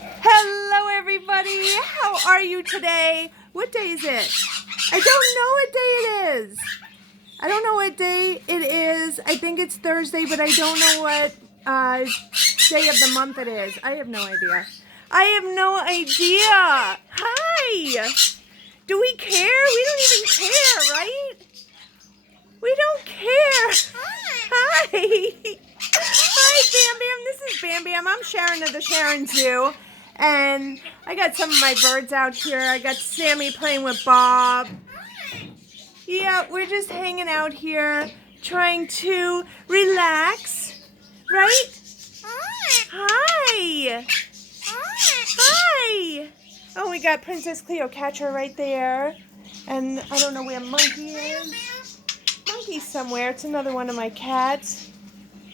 Hello everybody, how are you today? What day is it? I don't know what day it is. I don't know what day it is. I think it's Thursday, but I don't know what day of the month it is. I have no idea. I have no idea. Hi. Do we care? We don't even care, right? We don't care. Hi. Hi, Bam Bam. This is Bam Bam. I'm Sharyn of the Sharyn Zoo. And I got some of my birds out here. I got Sammy playing with Bob. Yeah, we're just hanging out here trying to relax. Right? Hi. Hi. Oh, we got Princess Cleopatra right there. And I don't know where Monkey is. Monkey's somewhere. It's another one of my cats.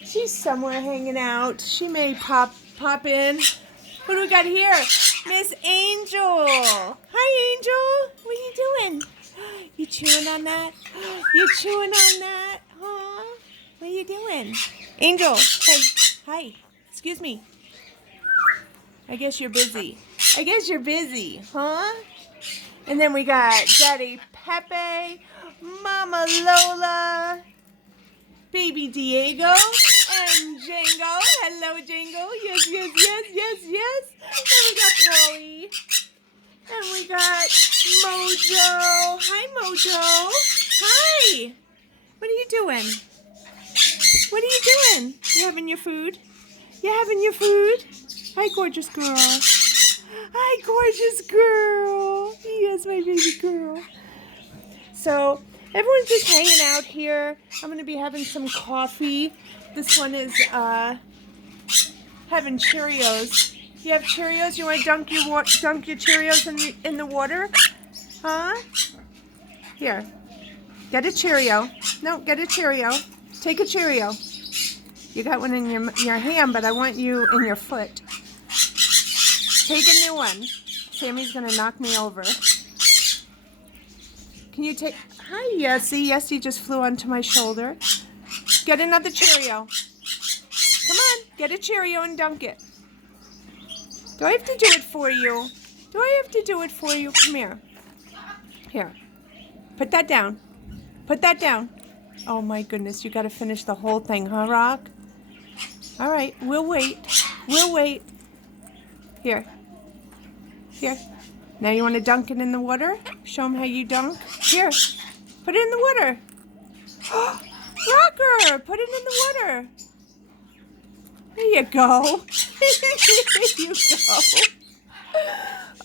She's somewhere hanging out. She may pop in. What do we got here? Miss Angel. Hi, Angel. What are you doing? You chewing on that? You chewing on that? Huh? What are you doing? Angel. Hey. Hi. Excuse me. I guess you're busy. I guess you're busy, huh? And then we got Daddy Pepe, Mama Lola, Baby Diego, and Django. Hello, Django. Yes, yes, yes, yes, yes. And we got Polly. And we got Mojo. Hi, Mojo. Hi. What are you doing? What are you doing? You having your food? You having your food? Hi, gorgeous girl. Hi, gorgeous girl. Yes, my baby girl. So, everyone's just hanging out here. I'm going to be having some coffee. This one is having Cheerios. You have Cheerios? You want to dunk your Cheerios in the water? Huh? Here. Get a Cheerio. No, get a Cheerio. Take a Cheerio. You got one in your hand, but I want you in your foot. Take a new one. Sammy's going to knock me over. Can you take... Hi, Yessie. Yessie just flew onto my shoulder. Get another Cheerio. Come on. Get a Cheerio and dunk it. Do I have to do it for you? Do I have to do it for you? Come here. Here. Put that down. Put that down. Oh, my goodness. You got to finish the whole thing, huh, Rock? All right. We'll wait. We'll wait. Here. Here. Now you want to dunk it in the water? Show them how you dunk. Here. Put it in the water. Rocker! Put it in the water. There you go. There you go.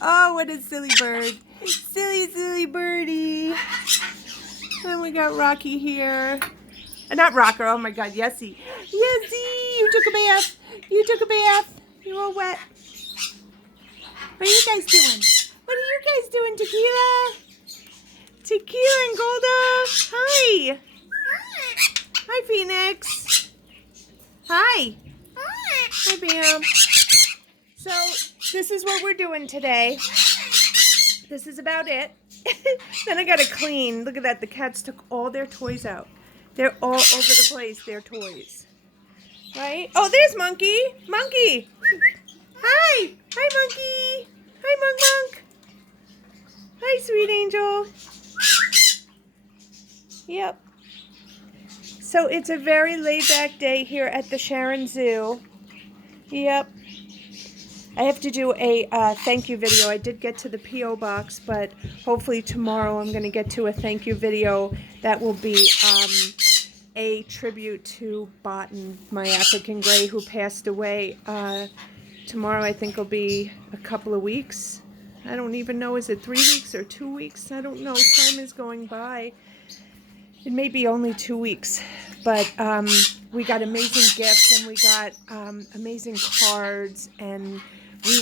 Oh, what a silly bird. Silly, silly birdie. And we got Rocky here. Not Rocker. Oh, my God. Yessie. Yessie! You took a bath. You took a bath. You're all wet. What are you guys doing? What are you guys doing, Tequila? Tequila and Golda. Hi. Hi, Phoenix. Hi. Hi, Bam. So, this is what we're doing today. This is about it. Then I gotta clean. Look at that. The cats took all their toys out. They're all over the place, their toys. Right? Oh, there's Monkey. Monkey. Hi. Hi, Monkey. Hi, Monk. Hi, sweet angel. Yep. So it's a very laid-back day here at the Sharyn Zoo. Yep. I have to do a thank you video. I did get to the P.O. box, but hopefully tomorrow I'm going to get to a thank you video that will be a tribute to Botan, my African Grey, who passed away. Tomorrow I think will be a couple of weeks. I don't even know. Is it 3 weeks or 2 weeks? I don't know. Time is going by. It may be only 2 weeks, but we got amazing gifts and we got amazing cards, and we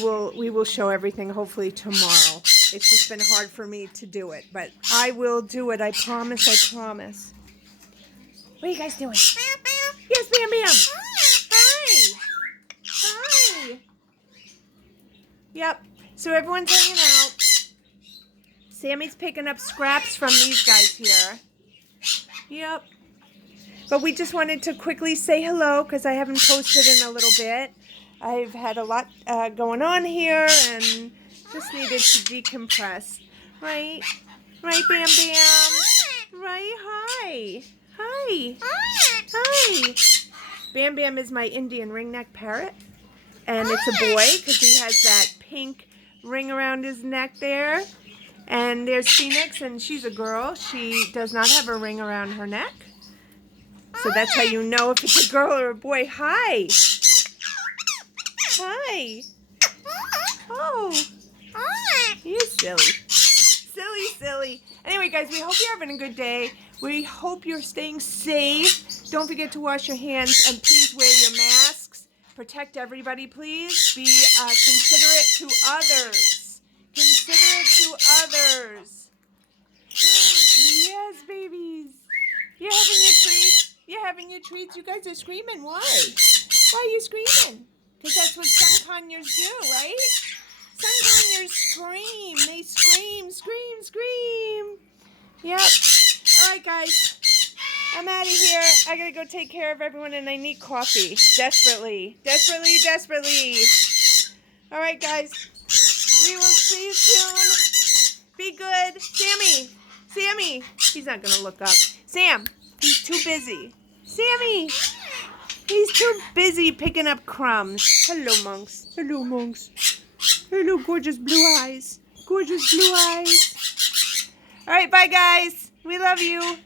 will show everything hopefully tomorrow. It's just been hard for me to do it, but I will do it. I promise. I promise. What are you guys doing? Yes, Bam Bam. Hi. Hi. Yep. So everyone's hanging out. Sammy's picking up scraps from these guys here. Yep. But we just wanted to quickly say hello because I haven't posted in a little bit. I've had a lot going on here and just needed to decompress. Right? Right, Bam Bam? Right? Hi. Hi. Hi. Bam Bam is my Indian ringneck parrot. And it's a boy because he has that pink ring around his neck there. And there's Phoenix, and she's a girl. She does not have a ring around her neck. So that's how you know if it's a girl or a boy. Hi. Hi. Oh. You're silly. Silly. Anyway, guys, we hope you're having a good day. We hope you're staying safe. Don't forget to wash your hands, and please wear your masks. Protect everybody, please. Be considerate to others. Considerate to others. Yes, babies. You're having your treats. You're having your treats. You guys are screaming. Why? Why are you screaming? Because that's what sun conures do, right? Sun conures scream. They scream. Yep. All right, guys. I'm out of here. I gotta go take care of everyone, and I need coffee. Desperately. All right, guys. We will see you soon. Be good. Sammy. He's not gonna look up. Sam, he's too busy. Sammy, he's too busy picking up crumbs. Hello, monks. Hello, gorgeous blue eyes. All right, bye, guys. We love you.